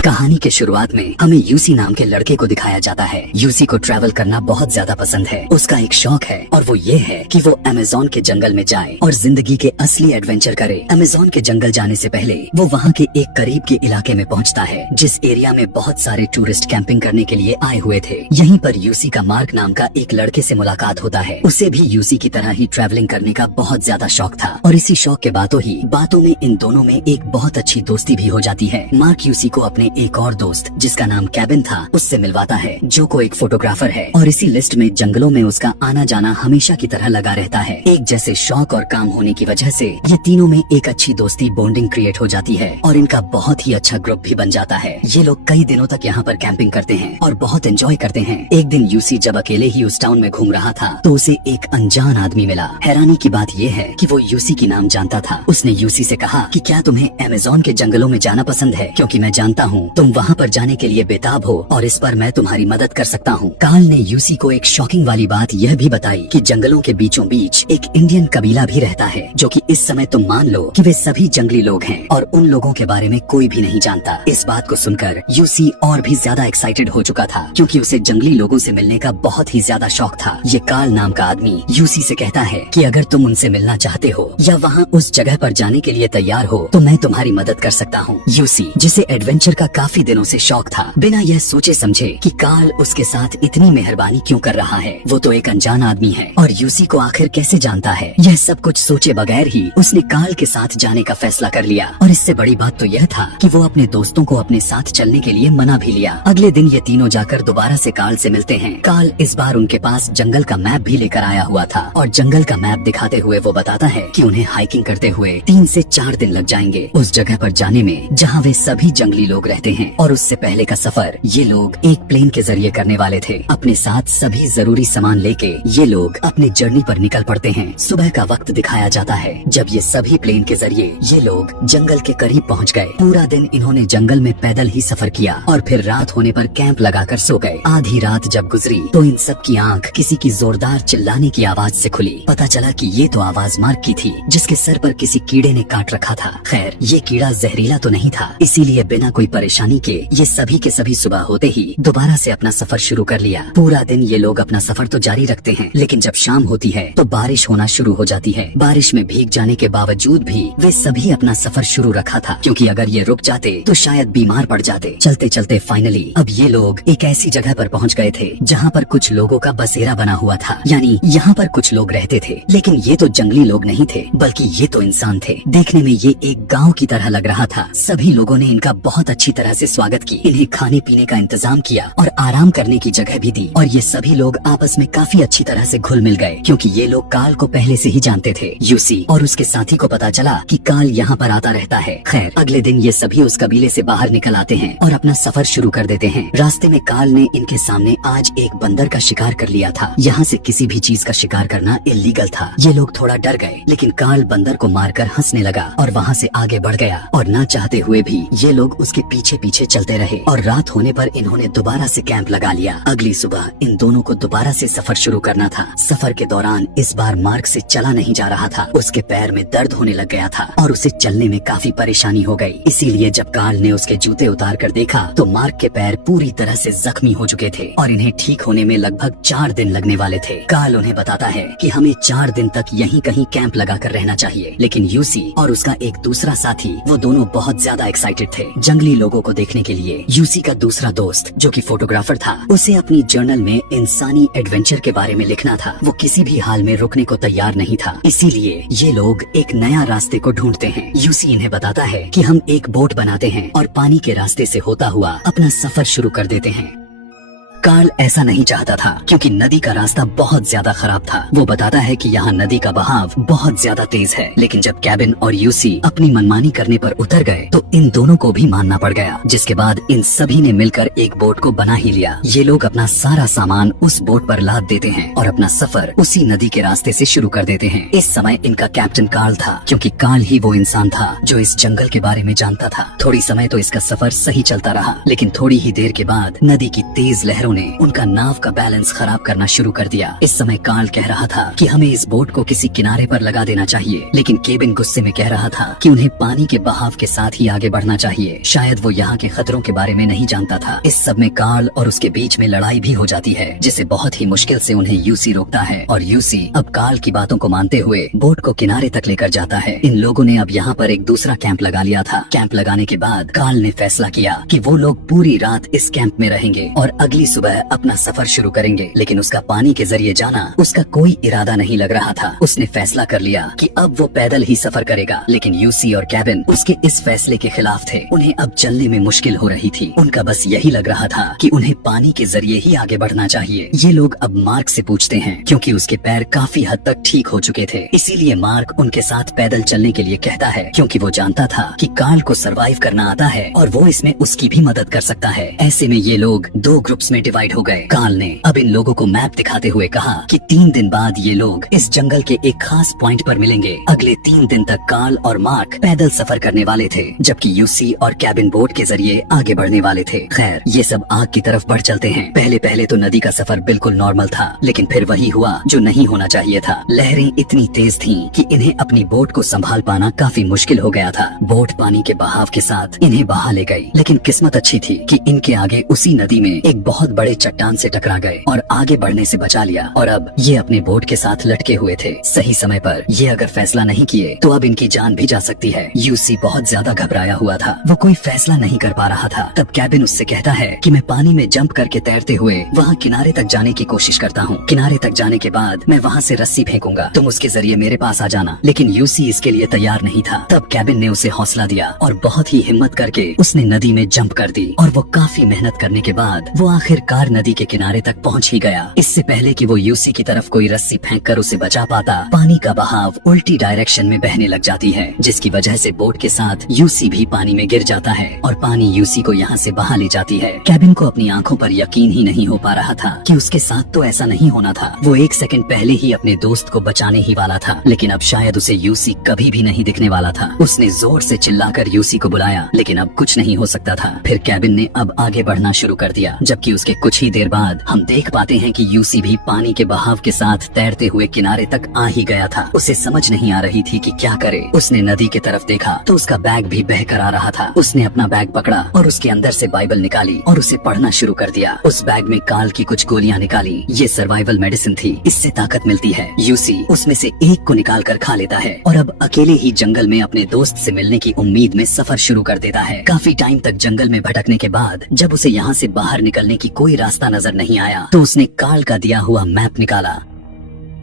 कहानी के शुरुआत में हमें यूसी नाम के लड़के को दिखाया जाता है। यूसी को ट्रैवल करना बहुत ज्यादा पसंद है। उसका एक शौक है और वो ये है कि वो अमेज़न के जंगल में जाए और जिंदगी के असली एडवेंचर करे। अमेज़न के जंगल जाने से पहले वो वहाँ के एक करीब के इलाके में पहुँचता है, जिस एरिया में बहुत सारे टूरिस्ट कैंपिंग करने के लिए आए हुए थे। यहीं पर यूसी का मार्क नाम का एक लड़के से मुलाकात होता है। उसे भी यूसी की तरह ही ट्रैवलिंग करने का बहुत ज्यादा शौक था और इसी शौक के बातों में इन दोनों में एक बहुत अच्छी दोस्ती भी हो जाती है। मार्क यूसी को अपने एक और दोस्त जिसका नाम केविन था उससे मिलवाता है, जो को एक फोटोग्राफर है और इसी लिस्ट में जंगलों में उसका आना जाना हमेशा की तरह लगा रहता है। एक जैसे शौक और काम होने की वजह से ये तीनों में एक अच्छी दोस्ती बॉन्डिंग क्रिएट हो जाती है और इनका बहुत ही अच्छा ग्रुप भी बन जाता है। ये लोग कई दिनों तक यहाँ पर कैंपिंग करते हैं और बहुत एंजॉय करते हैं। एक दिन यूसी जब अकेले ही उस टाउन में घूम रहा था तो उसे एक अनजान आदमी मिला। हैरानी की बात ये है कि वो यूसी की नाम जानता था। उसने यूसी से कहा कि क्या तुम्हें अमेज़न के जंगलों में जाना पसंद है, क्योंकि मैं जानता हूँ तुम वहाँ पर जाने के लिए बेताब हो और इस पर मैं तुम्हारी मदद कर सकता हूँ। कार्ल ने यूसी को एक शॉकिंग वाली बात यह भी बताई कि जंगलों के बीचों बीच एक इंडियन कबीला भी रहता है, जो कि इस समय तुम मान लो कि वे सभी जंगली लोग हैं और उन लोगों के बारे में कोई भी नहीं जानता। इस बात को सुनकर यूसी और भी ज्यादा एक्साइटेड हो चुका था, क्योंकि उसे जंगली लोगों से मिलने का बहुत ही ज्यादा शौक था। ये कार्ल नाम का आदमी यूसी से कहता है कि अगर तुम उनसे मिलना चाहते हो या वहाँ उस जगह पर जाने के लिए तैयार हो तो मैं तुम्हारी मदद कर सकता हूँ। यूसी, जिसे एडवेंचर का काफी दिनों से शौक था, बिना यह सोचे समझे कि कार्ल उसके साथ इतनी मेहरबानी क्यों कर रहा है। वो तो एक अनजान आदमी है और यूसी को आखिर कैसे जानता है। यह सब कुछ सोचे बगैर ही उसने कार्ल के साथ जाने का फैसला कर लिया और इससे बड़ी बात तो यह था कि वो अपने दोस्तों को अपने साथ चलने के लिए मना भी लिया। अगले दिन ये तीनों जाकर दोबारा से कार्ल से मिलते हैं। कार्ल इस बार उनके पास जंगल का मैप भी लेकर आया हुआ था और जंगल का मैप दिखाते हुए वो बताता है कि उन्हें हाइकिंग करते हुए 3 से 4 दिन लग जाएंगे उस जगह पर जाने में जहाँ वे सभी जंगली लोग रहते हैं। और उससे पहले का सफर ये लोग एक प्लेन के जरिए करने वाले थे। अपने साथ सभी जरूरी सामान लेके ये लोग अपने जर्नी पर निकल पड़ते हैं। सुबह का वक्त दिखाया जाता है जब ये सभी प्लेन के जरिए ये लोग जंगल के करीब पहुंच गए। पूरा दिन इन्होंने जंगल में पैदल ही सफर किया और फिर रात होने पर कैंप लगाकर सो गए। आधी रात जब गुजरी तो इन सब की आंख किसी की जोरदार चिल्लाने की आवाज से खुली। पता चला कि ये तो आवाज मार्क की थी, जिसके सर पर किसी कीड़े ने काट रखा था। खैर, ये कीड़ा जहरीला तो नहीं था, इसीलिए बिना कोई परेशानी के ये सभी के सभी सुबह होते ही दोबारा से अपना सफर शुरू कर लिया। पूरा दिन ये लोग अपना सफर तो जारी रखते हैं, लेकिन जब शाम होती है तो बारिश होना शुरू हो जाती है। बारिश में भीग जाने के बावजूद भी वे सभी अपना सफर शुरू रखा था, क्योंकि अगर ये रुक जाते तो शायद बीमार पड़ जाते। चलते चलते फाइनली अब ये लोग एक ऐसी जगह पर पहुंच गए थे जहां पर कुछ लोगों का बसेरा बना हुआ था, यानी यहाँ पर कुछ लोग रहते थे। लेकिन ये तो जंगली लोग नहीं थे, बल्कि ये तो इंसान थे। देखने में ये एक गाँव की तरह लग रहा था। सभी लोगों ने इनका बहुत अच्छी तरह से स्वागत की, इन्हें खाने पीने का इंतजाम किया और आराम करने की जगह भी दी। और ये सभी लोग आपस में काफी अच्छी तरह से घुल मिल गए, क्योंकि ये लोग कार्ल को पहले से ही जानते थे। यूसी और उसके साथी को पता चला कि कार्ल यहाँ पर आता रहता है। खैर, अगले दिन ये सभी उस कबीले से बाहर निकल आते हैं और अपना सफर शुरू कर देते हैं। रास्ते में कार्ल ने इनके सामने आज एक बंदर का शिकार कर लिया था। यहाँ से किसी भी चीज का शिकार करना इल्लीगल था। ये लोग थोड़ा डर गए, लेकिन कार्ल बंदर को मारकर हंसने लगा और वहाँ से आगे बढ़ गया। और ना चाहते हुए भी ये लोग उसके पीछे पीछे चलते रहे और रात होने पर इन्होंने दोबारा से कैंप लगा लिया। अगली सुबह इन दोनों को दोबारा से सफर शुरू करना था। सफर के दौरान इस बार मार्क से चला नहीं जा रहा था। उसके पैर में दर्द होने लग गया था और उसे चलने में काफी परेशानी हो गई। इसीलिए जब कार्ल ने उसके जूते उतार कर देखा तो मार्क के पैर पूरी तरह से जख्मी हो चुके थे और इन्हें ठीक होने में लगभग 4 दिन लगने वाले थे। कार्ल उन्हें बताता है कि हमें 4 दिन तक यहीं कहीं कैंप लगा कर रहना चाहिए, लेकिन यूसी और उसका एक दूसरा साथी वो दोनों बहुत ज्यादा एक्साइटेड थे जंगली लोगों को देखने के लिए। यूसी का दूसरा दोस्त जो कि फोटोग्राफर था, उसे अपनी जर्नल में इंसानी एडवेंचर के बारे में लिखना था। वो किसी भी हाल में रुकने को तैयार नहीं था, इसीलिए ये लोग एक नया रास्ते को ढूंढते हैं। यूसी इन्हें बताता है कि हम एक बोट बनाते हैं और पानी के रास्ते से होता हुआ अपना सफर शुरू कर देते हैं। कार्ल ऐसा नहीं चाहता था, क्योंकि नदी का रास्ता बहुत ज्यादा खराब था। वो बताता है कि यहाँ नदी का बहाव बहुत ज्यादा तेज है, लेकिन जब केविन और यूसी अपनी मनमानी करने पर उतर गए तो इन दोनों को भी मानना पड़ गया, जिसके बाद इन सभी ने मिलकर एक बोट को बना ही लिया। ये लोग अपना सारा सामान उस बोट पर लाद देते हैं और अपना सफर उसी नदी के रास्ते से शुरू कर देते हैं। इस समय इनका कैप्टन कार्ल था, क्योंकि कार्ल ही वो इंसान था जो इस जंगल के बारे में जानता था। थोड़ी समय तो इसका सफर सही चलता रहा, लेकिन थोड़ी ही देर के बाद नदी की तेज लहरों लहरों ने उनका नाव का बैलेंस खराब करना शुरू कर दिया। इस समय कार्ल कह रहा था कि हमें इस बोट को किसी किनारे पर लगा देना चाहिए, लेकिन केबिन गुस्से में कह रहा था कि उन्हें पानी के बहाव के साथ ही आगे बढ़ना चाहिए। शायद वो यहाँ के खतरों के बारे में नहीं जानता था। इस सब में कार्ल और उसके बीच में लड़ाई भी हो जाती है, जिसे बहुत ही मुश्किल से उन्हें यूसी रोकता है। और यूसी अब कार्ल की बातों को मानते हुए बोट को किनारे तक लेकर जाता है। इन लोगों ने अब यहाँ पर एक दूसरा कैंप लगा लिया था। कैंप लगाने के बाद कार्ल ने फैसला किया कि वो लोग पूरी रात इस कैंप में रहेंगे और अगली सुबह अपना सफर शुरू करेंगे। लेकिन उसका पानी के जरिए जाना उसका कोई इरादा नहीं लग रहा था। उसने फैसला कर लिया कि अब वो पैदल ही सफर करेगा। लेकिन यूसी और केबिन उसके इस फैसले के खिलाफ थे। उन्हें अब चलने में मुश्किल हो रही थी। उनका बस यही लग रहा था कि उन्हें पानी के जरिए ही आगे बढ़ना चाहिए। ये लोग अब मार्क से पूछते हैं, क्योंकि उसके पैर काफी हद तक ठीक हो चुके थे। इसीलिए मार्क उनके साथ पैदल चलने के लिए कहता है, क्योंकि वो जानता था कि कार्ल को सरवाइव करना आता है और वो इसमें उसकी भी मदद कर सकता है। ऐसे में ये लोग 2 ग्रुप्स में डिवाइड हो गए। कार्ल ने अब इन लोगों को मैप दिखाते हुए कहा कि 3 दिन बाद ये लोग इस जंगल के एक खास पॉइंट पर मिलेंगे। अगले 3 दिन तक कार्ल और मार्क पैदल सफर करने वाले थे, जबकि यूसी और केबिन बोट के जरिए आगे बढ़ने वाले थे। खैर, ये सब आग की तरफ बढ़ चलते हैं। पहले तो नदी का सफर बिल्कुल नॉर्मल था, लेकिन फिर वही हुआ जो नहीं होना चाहिए था। लहरें इतनी तेज थीं कि इन्हें अपनी बोट को संभाल पाना काफी मुश्किल हो गया था। बोट पानी के बहाव के साथ इन्हें बहा ले गई, लेकिन किस्मत अच्छी थी कि इनके आगे उसी नदी में एक बहुत बड़े चट्टान से टकरा गए और आगे बढ़ने से बचा लिया। और अब ये अपने बोट के साथ लटके हुए थे। सही समय पर ये अगर फैसला नहीं किए तो अब इनकी जान भी जा सकती है। यूसी बहुत ज्यादा घबराया हुआ था। वो कोई फैसला नहीं कर पा रहा था। तब केबिन उससे कहता है कि मैं पानी में जंप करके तैरते हुए वहाँ किनारे तक जाने की कोशिश करता हूँ। किनारे तक जाने के बाद मैं वहाँ से रस्सी फेंकूंगा, तुम उसके जरिए मेरे पास आ जाना। लेकिन यूसी इसके लिए तैयार नहीं था। तब केबिन ने उसे हौसला दिया और बहुत ही हिम्मत करके उसने नदी में जंप कर दी। और वो काफी मेहनत करने के बाद वो आखिरकार नदी के किनारे तक पहुँच ही गया। इससे पहले कि वो यूसी की तरफ कोई रस्सी फेंक कर उसे बचा पाता, पानी का बहाव उल्टी डायरेक्शन में बहने लग जाती है, जिसकी वजह से बोट के साथ यूसी भी पानी में गिर जाता है और पानी यूसी को यहाँ से बहा ले जाती है। केबिन को अपनी आंखों पर यकीन ही नहीं हो पा रहा था कि उसके साथ तो ऐसा नहीं होना था। वो 1 सेकंड पहले ही अपने दोस्त को बचाने ही वाला था, लेकिन अब शायद उसे यूसी कभी भी नहीं दिखने वाला था। उसने जोर से चिल्लाकर यूसी को बुलाया, लेकिन अब कुछ नहीं हो सकता था। फिर केबिन ने अब आगे बढ़ना शुरू कर दिया, जबकि उसके कुछ ही देर बाद हम देख पाते हैं कि यूसी भी पानी के बहाव के साथ तैरते हुए किनारे तक आ ही गया था। उसे समझ नहीं आ रही थी कि क्या करे। उसने नदी की तरफ देखा तो उसका बैग भी बहकर आ रहा था। उसने अपना बैग पकड़ा और उसके अंदर से बाइबल निकाली और उसे पढ़ना शुरू कर दिया। उस बैग में कार्ल की कुछ गोलियां निकाली। ये सर्वाइवल मेडिसिन थी, इससे ताकत मिलती है। यूसी उसमें से एक को निकाल कर खा लेता है और अब अकेले ही जंगल में अपने दोस्त से मिलने की उम्मीद में सफर शुरू कर देता है। काफी टाइम तक जंगल में भटकने के बाद जब उसे यहाँ से बाहर निकलने की कोई रास्ता नजर नहीं आया तो उसने कार्ल का दिया हुआ मैप निकाला।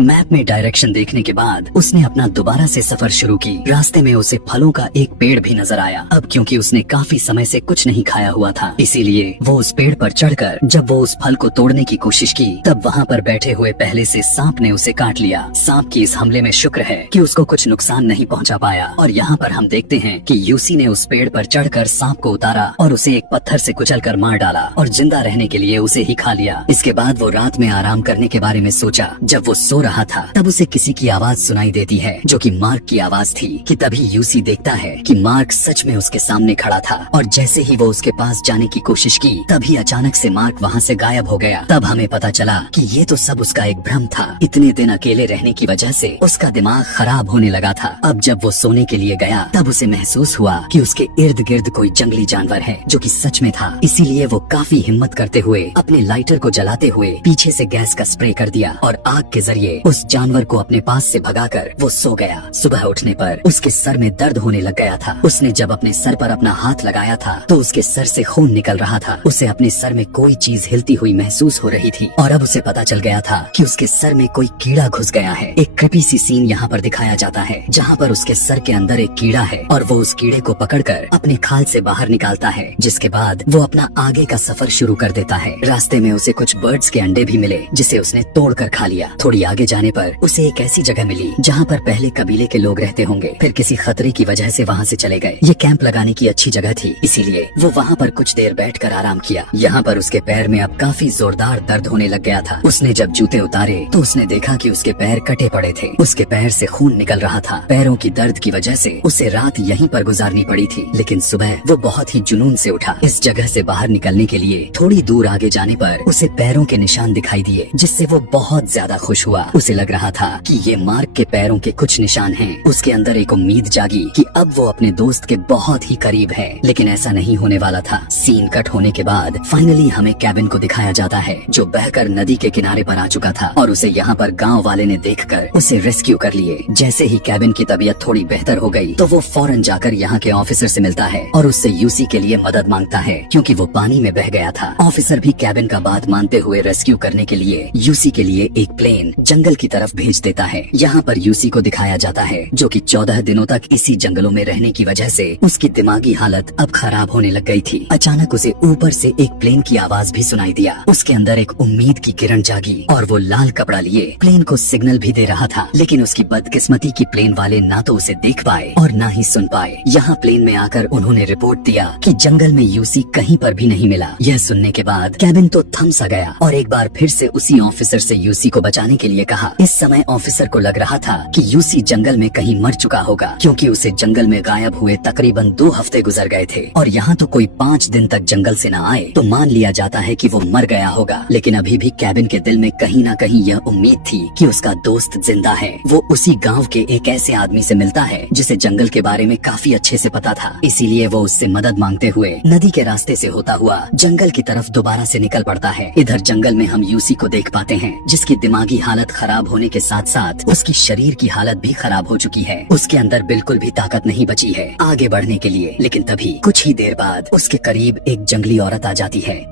मैप में डायरेक्शन देखने के बाद उसने अपना दोबारा से सफर शुरू की। रास्ते में उसे फलों का एक पेड़ भी नजर आया। अब क्योंकि उसने काफी समय से कुछ नहीं खाया हुआ था, इसीलिए वो उस पेड़ पर चढ़कर जब वो उस फल को तोड़ने की कोशिश की तब वहाँ पर बैठे हुए पहले से सांप ने उसे काट लिया। सांप की इस हमले में शुक्र है कि उसको कुछ नुकसान नहीं पहुँचा पाया। और यहाँ पर हम देखते हैं कि यूसी ने उस पेड़ पर चढ़कर सांप को उतारा और उसे एक पत्थर से कुचलकर मार डाला और जिंदा रहने के लिए उसे ही खा लिया। इसके बाद वो रात में आराम करने के बारे में सोचा। जब वो सो रहा था तब उसे किसी की आवाज सुनाई देती है, जो कि मार्क की आवाज थी। कि तभी यूसी देखता है कि मार्क सच में उसके सामने खड़ा था और जैसे ही वो उसके पास जाने की कोशिश की तभी अचानक से मार्क वहाँ से गायब हो गया। तब हमें पता चला कि ये तो सब उसका एक भ्रम था। इतने दिन अकेले रहने की वजह से उसका दिमाग खराब होने लगा था। अब जब वो सोने के लिए गया तब उसे महसूस हुआ कि उसके इर्द गिर्द कोई जंगली जानवर है, जो कि सच में था। इसीलिए वो काफी हिम्मत करते हुए अपने लाइटर को जलाते हुए पीछे से गैस का स्प्रे कर दिया और आग के जरिए उस जानवर को अपने पास से भगाकर वो सो गया। सुबह उठने पर उसके सर में दर्द होने लग गया था। उसने जब अपने सर पर अपना हाथ लगाया था तो उसके सर से खून निकल रहा था। उसे अपने सर में कोई चीज हिलती हुई महसूस हो रही थी और अब उसे पता चल गया था कि उसके सर में कोई कीड़ा घुस गया है। एक क्रीपी सी सीन यहाँ पर दिखाया जाता है जहाँ पर उसके सर के अंदर एक कीड़ा है और वो उस कीड़े को पकड़कर अपने खाल से बाहर निकालता है, जिसके बाद वो अपना आगे का सफर शुरू कर देता है। रास्ते में उसे कुछ बर्ड्स के अंडे भी मिले जिसे उसने तोड़कर खा लिया। थोड़ी आगे जाने पर उसे एक ऐसी जगह मिली जहाँ पर पहले कबीले के लोग रहते होंगे, फिर किसी खतरे की वजह से वहाँ से चले गए। ये कैंप लगाने की अच्छी जगह थी, इसीलिए वो वहाँ पर कुछ देर बैठकर आराम किया। यहाँ पर उसके पैर में अब काफी जोरदार दर्द होने लग गया था। उसने जब जूते उतारे तो उसने देखा कि उसके पैर कटे पड़े थे, उसके पैर से खून निकल रहा था। पैरों की दर्द की वजह से उसे रात यहीं पर गुजारनी पड़ी थी, लेकिन सुबह वो बहुत ही जुनून से उठा। इस जगह से बाहर निकलने के लिए थोड़ी दूर आगे जाने पर उसे पैरों के निशान दिखाई दिए, जिससे वो बहुत ज्यादा खुश हुआ। उसे लग रहा था कि ये मार्क के पैरों के कुछ निशान हैं। उसके अंदर एक उम्मीद जागी कि अब वो अपने दोस्त के बहुत ही करीब है, लेकिन ऐसा नहीं होने वाला था। सीन कट होने के बाद फाइनली हमें कैबिन को दिखाया जाता है, जो बहकर नदी के किनारे पर आ चुका था और उसे यहाँ पर गाँव वाले ने देखकर उसे रेस्क्यू कर लिए। जैसे ही कैबिन की तबीयत थोड़ी बेहतर हो गई तो वो फौरन जाकर यहाँ के ऑफिसर से मिलता है और उससे यूसी के लिए मदद मांगता है, क्योंकि वो पानी में बह गया था। ऑफिसर भी कैबिन का बात मानते हुए रेस्क्यू करने के लिए यूसी के लिए एक प्लेन जंगल की तरफ भेज देता है। यहाँ पर यूसी को दिखाया जाता है जो कि 14 दिनों तक इसी जंगलों में रहने की वजह से उसकी दिमागी हालत अब खराब होने लग गई थी। अचानक उसे ऊपर से एक प्लेन की आवाज भी सुनाई दिया। उसके अंदर एक उम्मीद की किरण जागी और वो लाल कपड़ा लिए प्लेन को सिग्नल भी दे रहा था, लेकिन उसकी बदकिस्मती की प्लेन वाले ना तो उसे देख पाए और ना ही सुन पाए। यहाँ प्लेन में आकर उन्होंने रिपोर्ट दिया कि जंगल में यूसी कहीं पर भी नहीं मिला। यह सुनने के बाद कैबिन तो थम सा गया और एक बार फिर से उसी ऑफिसर से यूसी को बचाने के लिए कहा। इस समय ऑफिसर को लग रहा था कि यूसी जंगल में कहीं मर चुका होगा, क्योंकि उसे जंगल में गायब हुए तकरीबन 2 हफ्ते गुजर गए थे और यहाँ तो कोई 5 दिन तक जंगल से न आए तो मान लिया जाता है कि वो मर गया होगा। लेकिन अभी भी कैबिन के दिल में कहीं न कहीं यह उम्मीद थी कि उसका दोस्त जिंदा है। वो उसी गाँव के एक ऐसे आदमी से मिलता है जिसे जंगल के बारे में काफी अच्छे से पता था, इसीलिए वो उससे मदद मांगते हुए नदी के रास्ते से होता हुआ जंगल की तरफ दोबारा से निकल पड़ता है। इधर जंगल में हम यूसी को देख पाते हैं, जिसकी दिमागी हालत खराब होने के साथ साथ उसकी शरीर की हालत भी खराब हो चुकी है। उसके अंदर बिल्कुल भी ताकत नहीं बची है आगे बढ़ने के लिए। लेकिन तभी कुछ ही देर बाद उसके करीब एक जंगली औरत आ जाती है,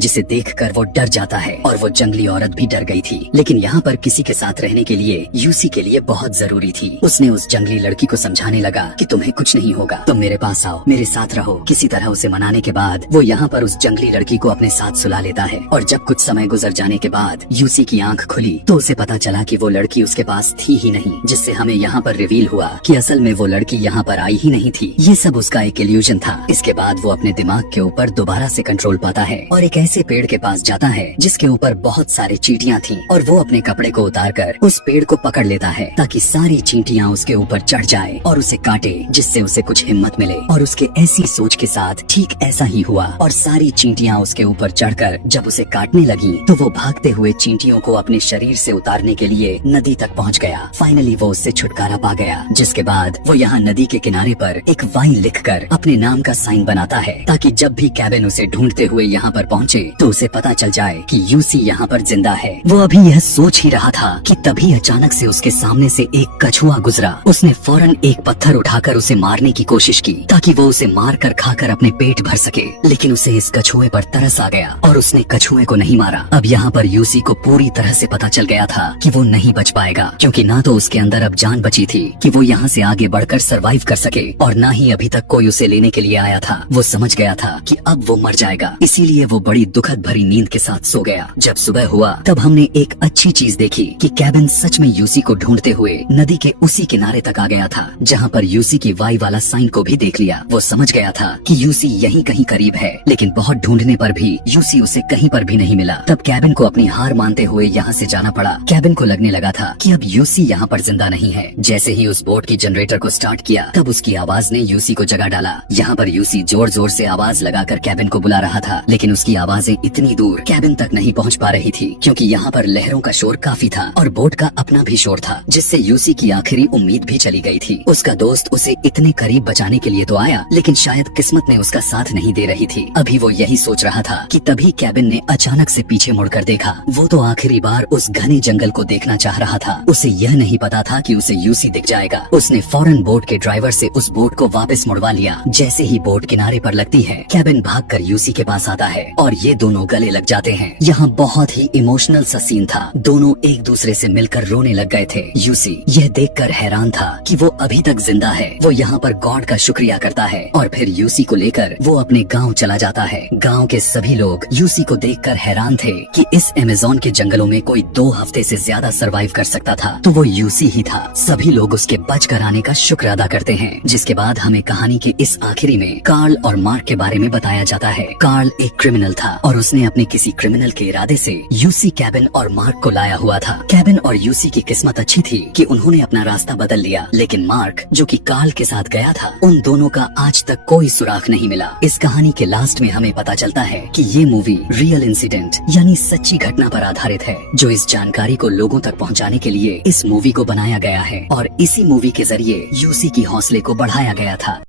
जिसे देखकर वो डर जाता है और वो जंगली औरत भी डर गई थी। लेकिन यहाँ पर किसी के साथ रहने के लिए यूसी के लिए बहुत जरूरी थी। उसने उस जंगली लड़की को समझाने लगा कि तुम्हें कुछ नहीं होगा, तुम मेरे पास आओ, मेरे साथ रहो। किसी तरह उसे मनाने के बाद वो यहाँ पर उस जंगली लड़की को अपने साथ सुला लेता है और जब कुछ समय गुजर जाने के बाद यूसी की आंख खुली तो उसे पता चला कि वो लड़की उसके पास थी ही नहीं, जिससे हमें यहाँ पर रिवील हुआ कि असल में वो लड़की यहाँ पर आई ही नहीं थी। ये सब उसका एक इल्यूजन था। इसके बाद वो अपने दिमाग के ऊपर दोबारा से कंट्रोल पाता है और एक ऐसे पेड़ के पास जाता है जिसके ऊपर बहुत सारी चींटियां थी और वो अपने कपड़े को उतारकर उस पेड़ को पकड़ लेता है ताकि सारी चींटियां उसके ऊपर चढ़ जाए और उसे काटे, जिससे उसे कुछ हिम्मत मिले। और उसके ऐसी सोच के साथ ठीक ऐसा ही हुआ और सारी चींटियां उसके ऊपर चढ़कर जब उसे काटने लगी तो वो भागते हुए चींटियों को अपने शरीर से उतारने के लिए नदी तक पहुँच गया। फाइनली वो उससे छुटकारा पा गया, जिसके बाद वो यहाँ नदी के किनारे पर एक वाई लिखकर अपने नाम का साइन बनाता है ताकि जब भी कैबिन उसे ढूंढते हुए यहाँ पर पहुँचे तो उसे पता चल जाए कि यूसी यहाँ पर जिंदा है। वो अभी यह सोच ही रहा था कि तभी अचानक से उसके सामने से एक कछुआ गुजरा। उसने फौरन एक पत्थर उठाकर उसे मारने की कोशिश की ताकि वो उसे मार कर खाकर अपने पेट भर सके, लेकिन उसे इस कछुए पर तरस आ गया और उसने कछुए को नहीं मारा। अब यहाँ पर यूसी को पूरी तरह से पता चल गया था कि वो नहीं बच पाएगा, क्योंकि ना तो उसके अंदर अब जान बची थी कि वो यहाँ से आगे बढ़कर सरवाइव कर सके और ना ही अभी तक कोई उसे लेने के लिए आया था। वो समझ गया था कि अब वो मर जाएगा, इसीलिए वो बड़ी दुखद भरी नींद के साथ सो गया। जब सुबह हुआ तब हमने एक अच्छी चीज देखी कि कैबिन सच में यूसी को ढूंढते हुए नदी के उसी किनारे तक आ गया था जहाँ पर यूसी की वाई वाला साइन को भी देख लिया। वो समझ गया था कि यूसी यहीं कहीं करीब है, लेकिन बहुत ढूंढने पर भी यूसी उसे कहीं पर भी नहीं मिला। तब कैबिन को अपनी हार मानते हुए यहाँ से जाना पड़ा। कैबिन को लगने लगा था कि अब यूसी यहाँ पर जिंदा नहीं है। जैसे ही उस बोट की जनरेटर को स्टार्ट किया तब उसकी आवाज ने यूसी को जगा डाला। यहाँ पर यूसी जोर जोर से आवाज लगाकर कैबिन को बुला रहा था, लेकिन उसकी आवाजें इतनी दूर कैबिन तक नहीं पहुंच पा रही थी, क्योंकि यहाँ पर लहरों का शोर काफी था और बोट का अपना भी शोर था, जिससे यूसी की आखिरी उम्मीद भी चली गई थी। उसका दोस्त उसे इतने करीब बचाने के लिए तो आया, लेकिन शायद किस्मत ने उसका साथ नहीं दे रही थी। अभी वो यही सोच रहा था कि तभी कैबिन ने अचानक से पीछे मुड़कर देखा। वो तो आखिरी बार उस घने जंगल को देखना चाह रहा था। उसे यह नहीं पता था कि उसे यूसी दिख जाएगा। उसने फौरन बोट के ड्राइवर से उस बोट को वापस मुड़वा लिया। जैसे ही बोट किनारे पर लगती है, कैबिन भागकर यूसी के पास आता है और ये दोनों गले लग जाते हैं। यहाँ बहुत ही इमोशनल सा सीन था। दोनों एक दूसरे से मिलकर रोने लग गए थे। यूसी यह देखकर हैरान था कि वो अभी तक जिंदा है। वो यहाँ पर गॉड का शुक्रिया करता है और फिर यूसी को लेकर वो अपने गाँव चला जाता है। गाँव के सभी लोग यूसी को देखकर हैरान थे कि इस अमेज़न के जंगलों में कोई 2 हफ्ते से ज्यादा सरवाइव कर सकता था तो वो यूसी ही था। सभी लोग उसके बच कर आने का शुक्र अदा करते हैं। जिसके बाद हमें कहानी के इस आखिरी में कार्ल और मार्क के बारे में बताया जाता है। कार्ल एक क्रिमिनल था और उसने अपने किसी क्रिमिनल के इरादे से यूसी, केविन और मार्क को लाया हुआ था। केविन और यूसी की किस्मत अच्छी थी कि उन्होंने अपना रास्ता बदल लिया, लेकिन मार्क जो कि कार्ल के साथ गया था, उन दोनों का आज तक कोई सुराग नहीं मिला। इस कहानी के लास्ट में हमें पता चलता है कि ये मूवी रियल इंसिडेंट यानी सच्ची घटना पर आधारित है। जो इस जानकारी को लोगों तक पहुंचाने के लिए इस मूवी को बनाया गया है और इसी मूवी के जरिए यूसी की हौसले को बढ़ाया गया था।